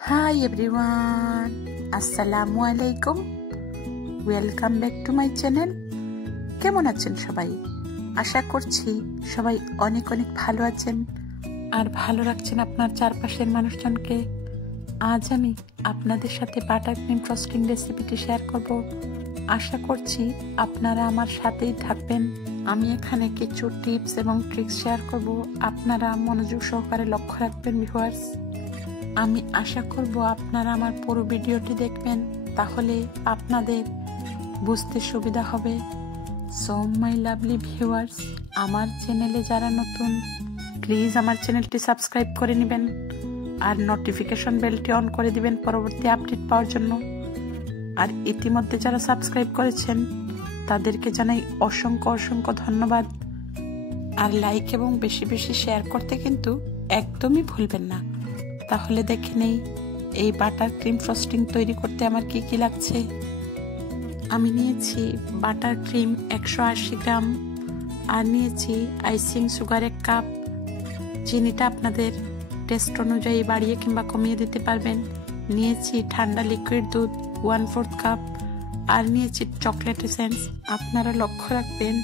Hi everyone, আসসালামু আলাইকুম। Welcome back to my channel. কেমন আছেন সবাই? আশা করছি সবাই অনেক অনেক ভালো আছেন আর ভালো রাখছেন আপনার চারপাশের মানুষজনকে। আজ আমি আপনাদের সাথে বাটার ক্রিম ফ্রস্টিং রেসিপিটি শেয়ার করব। আশা করছি আপনারা আমার সাথেই থাকবেন। আমি এখানে কিছু টিপস এবং ট্রিক্স শেয়ার করব, আপনারা মনোযোগ সহকারে লক্ষ্য রাখবেন ভিউয়ার্স। আমি আশা করব আপনারা আমার পুরো ভিডিওটি দেখবেন, তাহলে আপনাদের বুঝতে সুবিধা হবে। সো মাই লাভলি ভিউয়ার্স, আমার চ্যানেলে যারা নতুন, প্লিজ আমার চ্যানেলটি সাবস্ক্রাইব করে নেবেন আর নোটিফিকেশন বেলটি অন করে দিবেন পরবর্তী আপডেট পাওয়ার জন্য। আর ইতিমধ্যে যারা সাবস্ক্রাইব করেছেন তাদেরকে জানাই অসংখ্য অসংখ্য ধন্যবাদ। আর লাইক এবং বেশি বেশি শেয়ার করতে কিন্তু একদমই ভুলবেন না। তাহলে দেখে নেই এই বাটার ক্রিম ফ্রস্টিং তৈরি করতে আমার কি কি লাগছে। আমি নিয়েছি বাটার ক্রিম 180 গ্রাম, আর নিয়েছি আইসিং সুগার 1 কাপ। চিনিটা আপনাদের টেস্ট অনুযায়ী বাড়িয়ে কিংবা কমিয়ে দিতে পারবেন। নিয়েছি ঠান্ডা লিকুইড দুধ 1/4 কাপ, আর নিয়েছি চকলেট এসেন্স। আপনারা লক্ষ্য রাখবেন,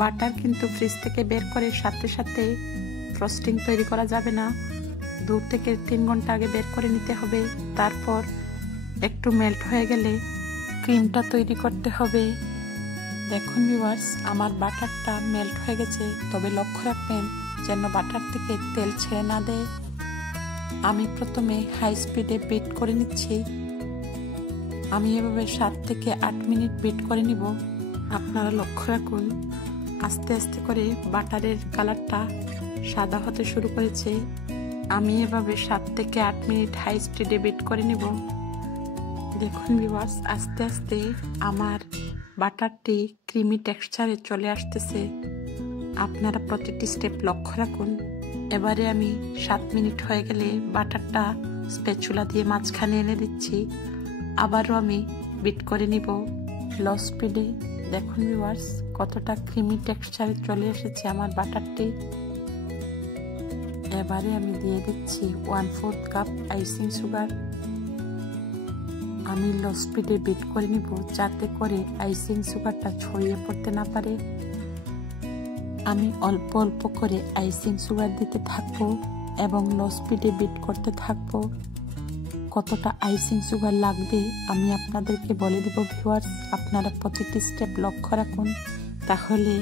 বাটার কিন্তু ফ্রিজ থেকে বের করে সাথে সাথে ফ্রস্টিং তৈরি করা যাবে না। 2 থেকে 3 ঘন্টা আগে বের করে নিতে হবে। তারপর একটু মেল্ট হয়ে গেলে ক্রিমটা তৈরি করতে হবে। দেখুন ভিউয়ার্স, আমার বাটারটা মেল্ট হয়ে গেছে, তবে লক্ষ্য রাখবেন যেন বাটার থেকে তেল ছেড়ে না দেয়। আমি প্রথমে হাই স্পিডে বিট করে নিচ্ছি। আমি এভাবে 7 থেকে 8 মিনিট বিট করে নিব। আপনারা লক্ষ্য রাখুন, আস্তে আস্তে করে বাটারের কালারটা সাদা হতে শুরু করেছে। আমি এভাবে 7 থেকে 8 মিনিট হাই স্পিডে বিট করে নিব। দেখুন ভিউয়ার্স, আস্তে আস্তে আমার বাটারটি ক্রিমি টেক্সচারে চলে আসতেছে। আপনারা প্রতিটি স্টেপ লক্ষ্য রাখুন। এবারে আমি 7 মিনিট হয়ে গেলে বাটারটা স্প্যাচুলা দিয়ে মাঝখানে এনে দিচ্ছি। আবারও আমি বিট করে নিব লো স্পিডে। দেখুন ভিউয়ার্স, কতটা ক্রিমি টেক্সচারে চলে এসেছে আমার বাটারটি। এবারে আমি দিয়ে দিচ্ছি 1/4 কাপ আইসিং সুগার। আমি লো স্পিডে বিট করে নিব, যাতে করে আইসিং সুগারটা ছড়িয়ে পড়তে না পারে। আমি অল্প অল্প করে আইসিং সুগার দিতে থাকবো এবং লো স্পিডে বিট করতে থাকবো। কতটা আইসিং সুগার লাগবে আমি আপনাদেরকে বলে দিব ভিউয়ার্স। আপনারা প্রতিটি স্টেপ লক্ষ্য রাখুন, তাহলে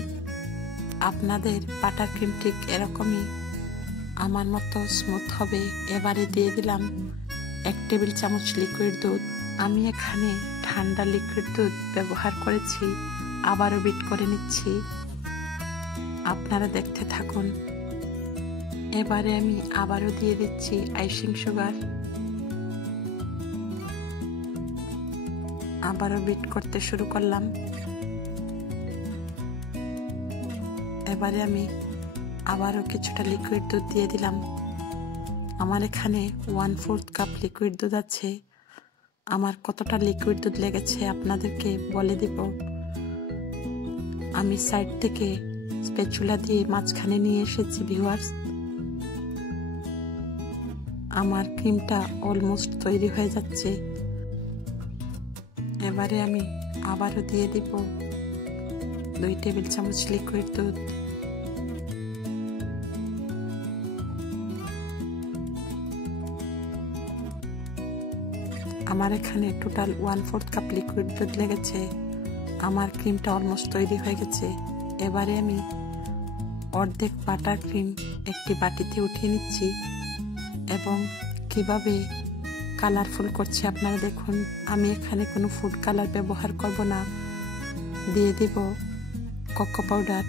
আপনাদের বাটার ক্রিম ঠিক এরকমই আমার মতো স্মুথ হবে। এবারে দিয়ে দিলাম 1 টেবিল চামচ লিকুইড দুধ। আমি এখানে ঠান্ডা লিকুইড দুধ ব্যবহার করেছি। আবারও বিট করে নিচ্ছি, আপনারা দেখতে থাকুন। এবারে আমি আবারও দিয়ে দিচ্ছি আইসিং সুগার। আবারও বিট করতে শুরু করলাম। এবারে আমি আবারও কিছুটা লিকুইড দুধ দিয়ে দিলাম। আমার এখানে 1/4 কাপ লিকুইড দুধ আছে। আমার কতটা লিকুইড দুধ লেগেছে আপনাদেরকে বলে দিব। আমি সাইড থেকে স্প্যাচুলা দিয়ে মাঝখানে নিয়ে এসেছি ভিউয়ার্স। আমার ক্রিমটা অলমোস্ট তৈরি হয়ে যাচ্ছে। এবারে আমি আবারও দিয়ে দিব 2 টেবিল চামচ লিকুইড দুধ। আমার এখানে টোটাল 1/4 কাপ লিকুইড দুধ লেগেছে। আমার ক্রিমটা অলমোস্ট তৈরি হয়ে গেছে। এবারে আমি অর্ধেক বাটার ক্রিম একটি বাটিতে উঠিয়ে নিচ্ছি এবং কিভাবে কালারফুল করছি আপনারা দেখুন। আমি এখানে কোনো ফুড কালার ব্যবহার করব না। দিয়ে দিব কোকো পাউডার।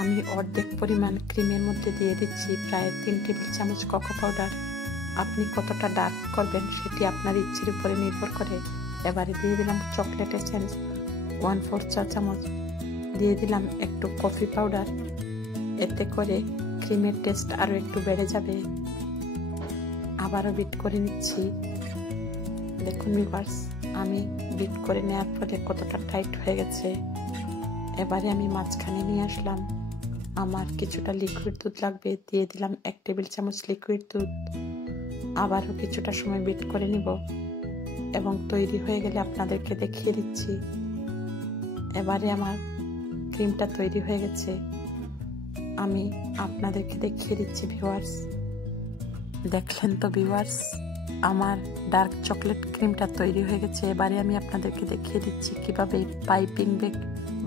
আমি অর্ধেক পরিমাণ ক্রিমের মধ্যে দিয়ে দিচ্ছি প্রায় 3 টেবিল চামচ কোকো পাউডার। আপনি কতটা ডার্ক করবেন সেটি আপনার ইচ্ছের উপরে নির্ভর করে। এবারে দিয়ে দিলাম চকলেট এসেন্স 1/4 চা চামচ। দিয়ে দিলাম একটু কফি পাউডার, এতে করে ক্রিমের টেস্ট আরও একটু বেড়ে যাবে। আবারও বিট করে নিচ্ছি। দেখুন ভিউয়ার্স, আমি বিট করে নেওয়ার ফলে কতটা টাইট হয়ে গেছে। এবারে আমি মাঝখানে নিয়ে আসলাম। আমার কিছুটা লিকুইড দুধ লাগবে, দিয়ে দিলাম 1 টেবিল চামচ লিকুইড দুধ। আবারও কিছুটা সময় বিট করে নিব এবং তৈরি হয়ে গেলে আপনাদেরকে দেখিয়ে দিচ্ছি। এবারে আমার ক্রিমটা তৈরি হয়ে গেছে, আমি আপনাদেরকে দেখিয়ে দিচ্ছি ভিউয়ার্স। দেখলেন তো ভিউয়ার্স, আমার ডার্ক চকলেট ক্রিমটা তৈরি হয়ে গেছে। এবারে আমি আপনাদেরকে দেখিয়ে দিচ্ছি কিভাবে পাইপিং ব্যাগ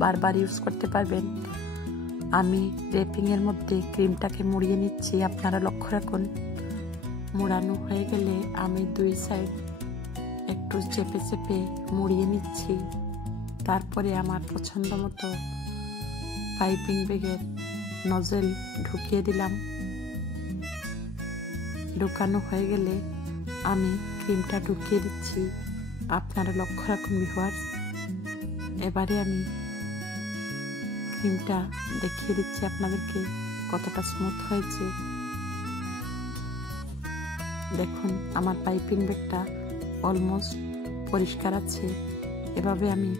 বারবার ইউজ করতে পারবেন। আমি র্যাপিং এর মধ্যে ক্রিমটাকে মুড়িয়ে নিচ্ছি, আপনারা লক্ষ্য রাখুন। মুড়ানো হয়ে গেলে আমি দুই সাইড একটু চেপে চেপে মুড়িয়ে নিচ্ছি। তারপরে আমার পছন্দ মতো পাইপিং ব্যাগের নজেল ঢুকিয়ে দিলাম। ঢুকানো হয়ে গেলে আমি ক্রিমটা ঢুকিয়ে দিচ্ছি, আপনারা লক্ষ্য রাখুন ভিউয়ার্স। এবারে আমি ক্রিমটা দেখিয়ে দিচ্ছি আপনাদেরকে কতটা স্মুথ হয়েছে। দেখুন আমার পাইপিং ব্যাগটা অলমোস্ট পরিষ্কার আছে। এভাবে আমি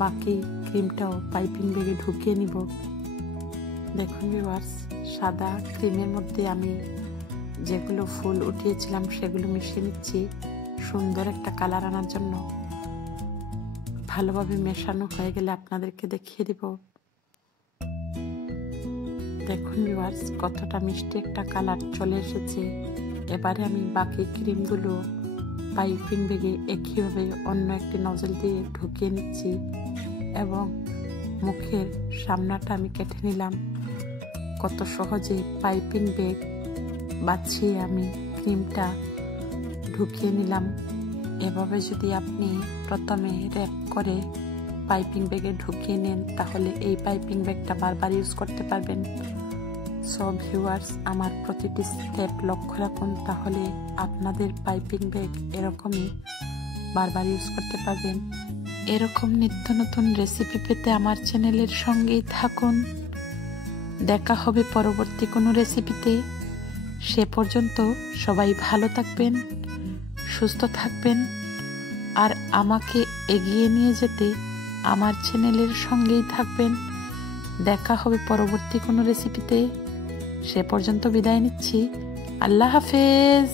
বাকি ক্রিমটাও পাইপিং ব্যাগে ঢুকিয়ে নিব। দেখুন ভিউয়ার্স, সাদা ক্রিমের মধ্যে আমি যেগুলো ফুল উঠিয়েছিলাম সেগুলো মিশিয়ে নিচ্ছি সুন্দর একটা কালার আনার জন্য। ভালোভাবে মেশানো হয়ে গেলে আপনাদেরকে দেখিয়ে দিব। দেখুন ভিউয়ার্স, কতটা মিষ্টি একটা কালার চলে এসেছে। এবারে আমি বাকি ক্রিমগুলো পাইপিং ব্যাগে একইভাবে অন্য একটি নজল দিয়ে ঢুকিয়ে নিচ্ছি এবং মুখের সামনাটা আমি কেটে নিলাম। কত সহজে পাইপিং ব্যাগ বাছিয়ে আমি ক্রিমটা ঢুকিয়ে নিলাম। এভাবে যদি আপনি প্রথমে র্যাপ করে পাইপিং ব্যাগে ঢুকিয়ে নেন তাহলে এই পাইপিং ব্যাগটা বারবার ইউজ করতে পারবেন। সো ভিউয়ার্স, আমার প্রতিটি স্টেপ লক্ষ্য রাখুন, তাহলে আপনাদের পাইপিং ব্যাগ এরকমই বারবার ইউজ করতে পারবেন। এরকম নিত্য নতুন রেসিপি পেতে আমার চ্যানেলের সঙ্গেই থাকুন। দেখা হবে পরবর্তী কোনো রেসিপিতে। সে পর্যন্ত সবাই ভালো থাকবেন, সুস্থ থাকবেন আর আমাকে এগিয়ে নিয়ে যেতে আমার চ্যানেলের সঙ্গেই থাকবেন। দেখা হবে পরবর্তী কোনো রেসিপিতে। সে পর্যন্ত বিদায় নিচ্ছি। আল্লাহ হাফেজ।